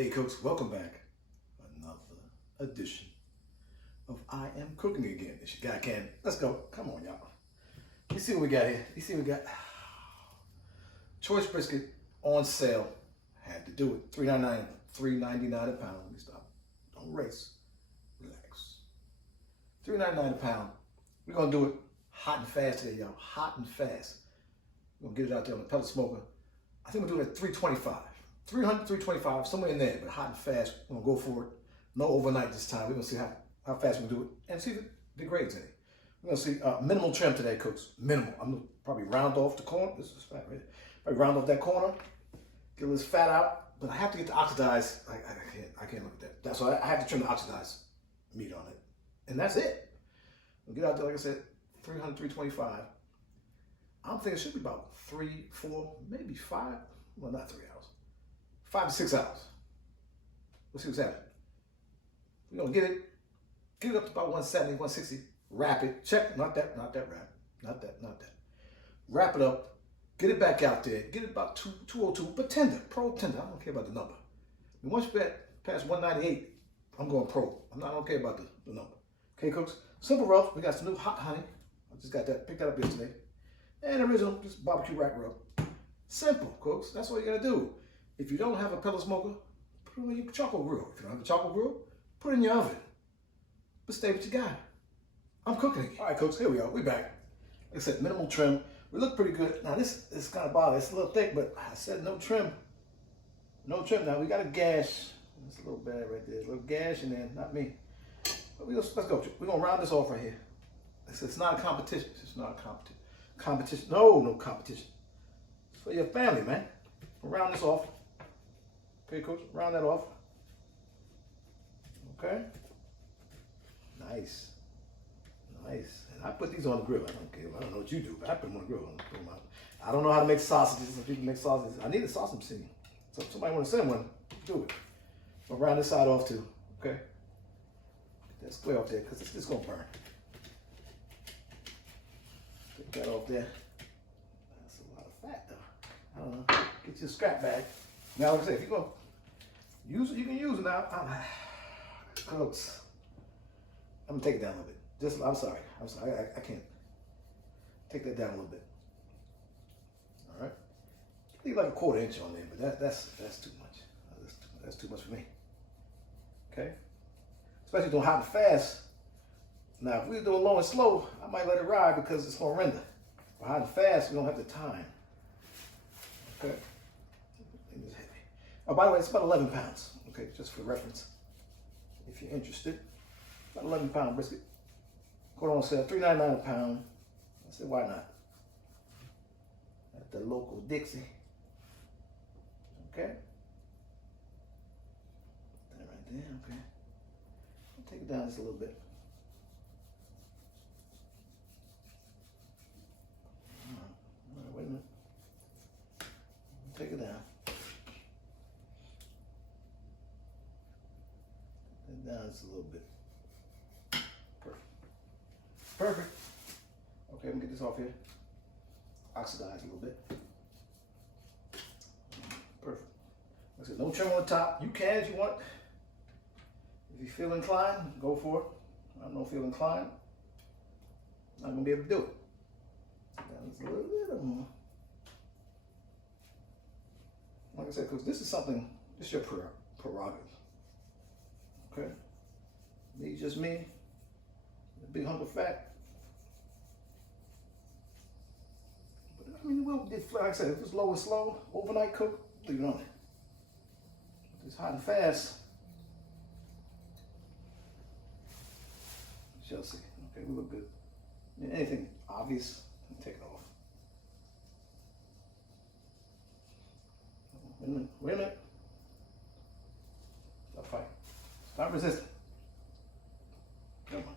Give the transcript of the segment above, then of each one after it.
Hey cooks, welcome back. Another edition of I Am Cooking Again. It's your guy Ken. Let's go. Come on, y'all. You see what we got here? You see what we got? Choice brisket on sale. Had to do it. $3.99, $3.99 a pound. Let me stop. Don't race. Relax. $3.99 a pound. We're gonna do it hot and fast today, y'all. Hot and fast. We're gonna get it out there on the pellet smoker. I think we'll do it at 325. 300, 325, somewhere in there, but hot and fast. We're gonna go for it. No overnight this time. We're gonna see how fast we can do it and see the grade today. We're gonna see minimal trim today, cooks. Minimal. I'm gonna probably round off the corner. This is fat, right? Probably round off that corner, get a little fat out, but I have to get the oxidized. I can't look at that. So I have to trim the oxidized meat on it, and that's it. We'll get out there, like I said, 300, 325. I'm thinking it should be about 3, 4, maybe 5. Well, not 3 hours. 5 to 6 hours. Let's see what's happening. We're gonna get it up to about 170, 160, wrap it, check, not that wrap, not that. Wrap it up, get it back out there, get it about 202, but tender, pro tender, I don't care about the number. And once you get past 198, I'm going pro. I'm not okay about the number. Okay, cooks? Simple rubs, we got some new hot honey. I just got that, picked that up yesterday. And original, just barbecue rack rub. Simple, cooks, that's all you gotta do. If you don't have a pellet smoker, put it on your charcoal grill. If you don't have a charcoal grill, put it in your oven. But stay with your guy. I'm cooking again. All right, cooks, here we are. We back. Like I said, minimal trim. We look pretty good. Now this is kind of bothersome. It's a little thick, but I said no trim. No trim. Now we got a gash. It's a little bad right there. A little gash in there, not me. But let's go. We're gonna round this off right here. It's not a competition. It's not a competition. No competition. It's for your family, man. We'll round this off. Okay, coach, round that off. Okay. Nice. And I put these on the grill. I don't care. I don't know what you do, but I put them on the grill. I don't know how to make sausages. Some people make sausages. I need a sausage machine. So if somebody want to send one, do it. I'll round this side off too. Okay. Get that square off there because it's just gonna burn. Take that off there. That's a lot of fat though. I don't know. Get your scrap bag. Now, like I say, if you're gonna use it, you can use it now. Cooks. I'm gonna take it down a little bit. I'm sorry. I can't. Take that down a little bit. All right. Leave like a 1/4 inch on there, but that's too much. That's too much for me. Okay. Especially doing hot and fast. Now, if we do it low and slow, I might let it ride because it's gonna render. For hot and fast, we don't have the time. Okay. It's heavy. Oh, by the way, it's about 11 pounds. Okay, just for reference. If you're interested, about 11-pound brisket. Go on sale, $3.99 a pound. I said, why not? At the local Dixie. Okay. That right there, okay. I'll take it down just a little bit. All right, wait a minute. Take it down. Take it down just a little bit. Perfect. Okay, let me get this off here. Oxidize a little bit. Perfect. Like I said, no trim on the top. You can if you want. If you feel inclined, go for it. I don't feel inclined. I'm not gonna be able to do it. Down just a little more. Like I said, because this is something, this is your prerogative. Okay? Me, just me. A big hunk of fat. But I mean, like I said, if it's low and slow, overnight cook, leave it on it. If it's hot and fast, you shall see. Okay, we look good. I mean, anything obvious, take it off. Wait a minute. Stop fighting. Stop resisting. Come on.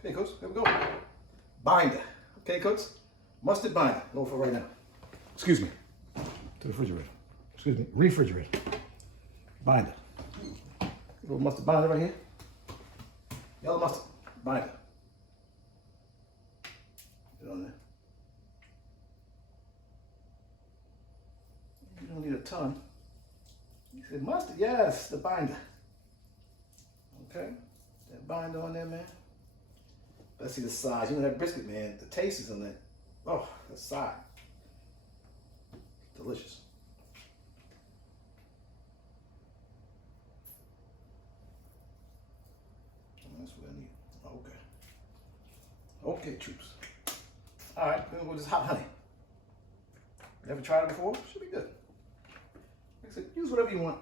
Okay, cooks, here we go. Binder. Okay, cooks? Mustard binder. Go for right now. Excuse me. To the refrigerator. Excuse me. Refrigerator. Binder. A little mustard binder right here. Yellow mustard. Binder. Get on there. You don't need a ton. He said, mustard, yes, the binder. Okay, that binder on there, man. Let's see the size. You know that brisket, man, the taste is on that. Oh, the side. Delicious. That's what I need. Okay. Okay, troops. All right, we're gonna go with this hot honey. Never tried it before? Should be good. Like I said, use whatever you want.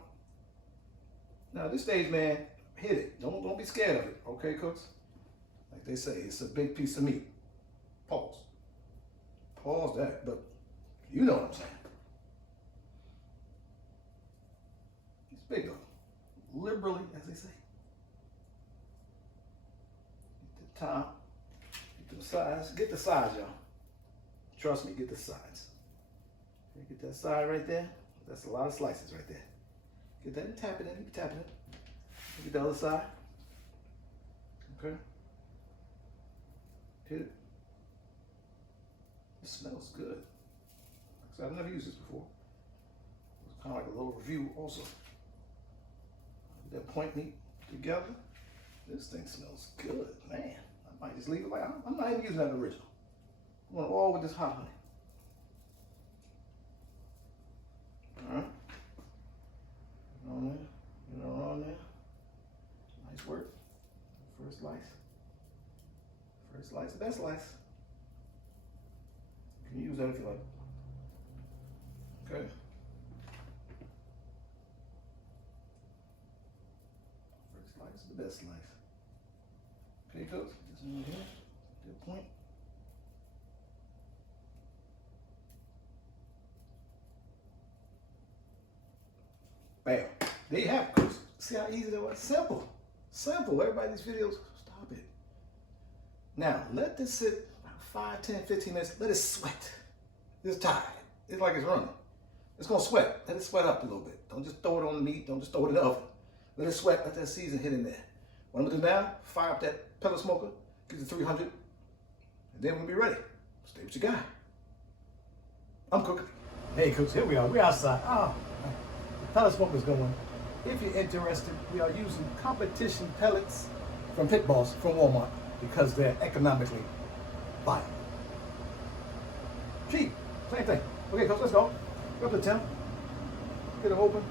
Now, at this stage, man, hit it. Don't be scared of it, okay, cooks? Like they say, it's a big piece of meat. Pause. Pause that, but you know what I'm saying. It's big though. Liberally, as they say. Get the top, get the sides. Get the sides, y'all. Trust me, get the sides. Okay, get that side right there. That's a lot of slices right there. Get that and tap it in. Keep tapping it. Get the other side. Okay. Hit it. It smells good. Like I've never used this before. It's kind of like a little review also. That point meat together. This thing smells good, man. I might just leave it like I'm not even using that original. I'm going all with this hot honey. All right. Get on there. Get it on there. Nice work. First slice. First slice, the best slice. You can use that if you like. Okay. First slice, the best slice. Okay, cooks. This one here. Good point. Bam. There you have it, cooks. See how easy that was? Simple. Simple. Everybody in these videos, stop it. Now, let this sit 5, 10, 15 minutes. Let it sweat. It's tired. It's like it's running. It's going to sweat. Let it sweat up a little bit. Don't just throw it on the meat. Don't just throw it in the oven. Let it sweat. Let that season hit in there. What I'm going to do now, fire up that pellet smoker, get to 300, and then we'll be ready. Stay with your guy. I'm cooking. Hey, cooks, here we are. We're outside. The pellet smoker's going. If you're interested, we are using competition pellets from Pit Boss from Walmart because they're economically viable. Cheap. Same thing. Okay, cooks, let's go. Go up to the temp. Get it open.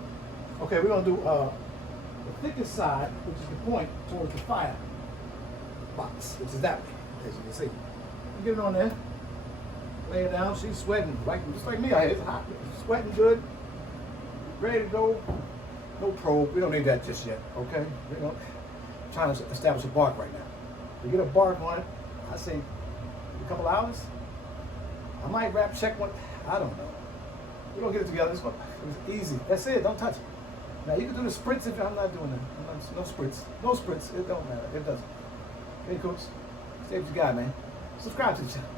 Okay, we're going to do the thickest side, which is the point towards the fire box, which is that way, as you can see. You get it on there. Lay it down. She's sweating, just like me. It's hot. It's sweating good. Ready to go. No probe. We don't need that just yet. Okay. We're trying to establish a bark right now. We get a bark on it. I say a couple hours. I might check one. I don't know. We're gonna get it together. It's easy. That's it. Don't touch it. Now you can do the spritz if I'm not doing that. No spritz. No spritz. It don't matter. It doesn't. Okay, cooks. Stay with your guy, man. Subscribe to the channel.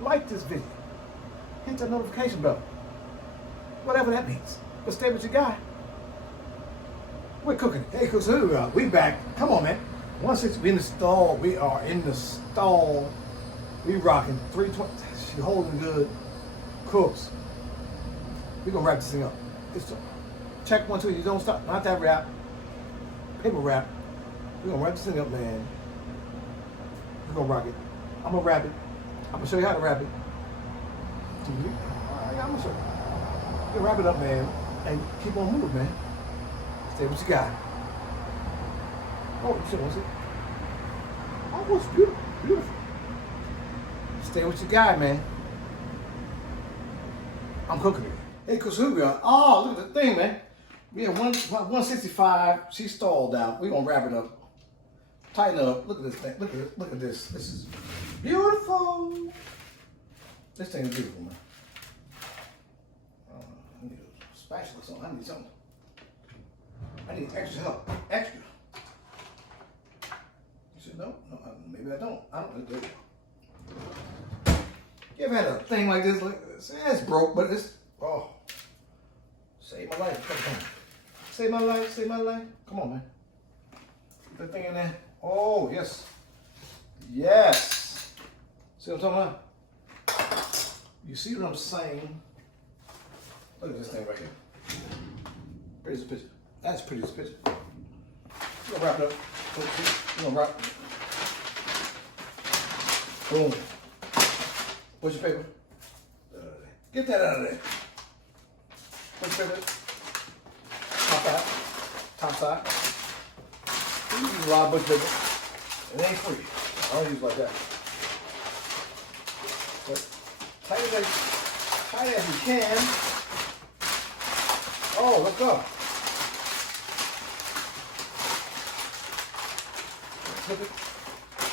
Like this video. Hit that notification bell. Whatever that means. But stay with your guy. We're cooking. Hey, cooks, who we are? We back. Come on, man. 160. We in the stall. We are in the stall. We rocking 320. She holding good. Cooks. We gonna wrap this thing up. Check 1, 2. You don't stop. Not that wrap. Paper wrap. We gonna wrap this thing up, man. We gonna rock it. I'm gonna wrap it. I'm gonna show you how to wrap it. Alright, I'm gonna show you. You can wrap it up, man, and keep on moving, man. Stay with your guy. Oh, you should see. Oh, it's beautiful. Beautiful. Stay with your guy, man. I'm cooking it. Hey, cause who we are? Oh, look at the thing, man. We have 165. She stalled out. We're gonna wrap it up. Tighten up. Look at this thing. Look at this. This is beautiful. This thing is beautiful, man. I need a spatula or something. I need something. I need extra help. Extra. You said no? No, maybe I don't. I don't know. You ever had a thing like this? It's broke, but it's, oh, save my life. Come on. Save my life. Save my life. Come on, man. Put that thing in there. Oh, yes. Yes. See what I'm talking about? You see what I'm saying? Look at this thing right here. Prettiest picture. That's the prettiest picture. We're gonna wrap it up. We're gonna wrap. Boom. What's your paper? Get that out of there. What's your paper? Top side. Top side. You use a lot of bush paper. It ain't free. I don't use it like that. But tight as you can. Oh, let's go. Flip it.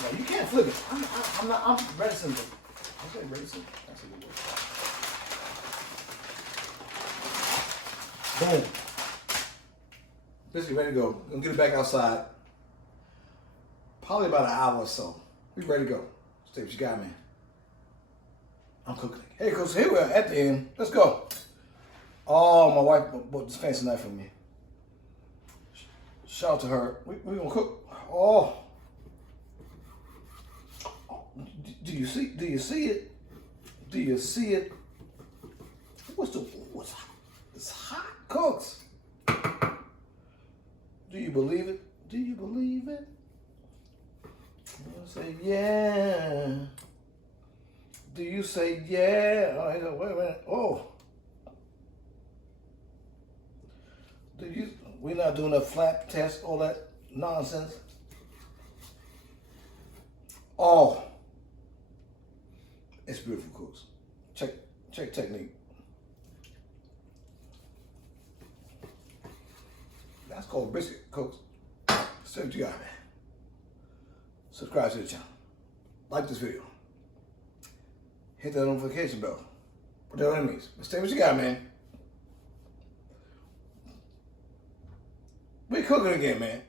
No, you can't flip it. I'm reticent. Okay, reticent. That's a good word. Boom. This is ready to go. We're gonna get it back outside. Probably about an hour or so. We ready to go. Stay what you got, man. I'm cooking. Hey, Coach, here we are at the end. Let's go. Oh, my wife bought this fancy knife for me. Shout out to her. We gonna cook. Oh. Do you see? Do you see it? Do you see it? What's hot? It's hot, cooks. Do you believe it? Do you believe it? Say yeah. Do you say yeah? Oh, wait a minute. Oh. We're not doing a flat test, all that nonsense. Oh. It's beautiful, cooks. Check technique. That's called brisket, cooks. Say what you got, man. Subscribe to the channel. Like this video. Hit that notification bell. Whatever that means. Stay what you got, man. We cooking again, man.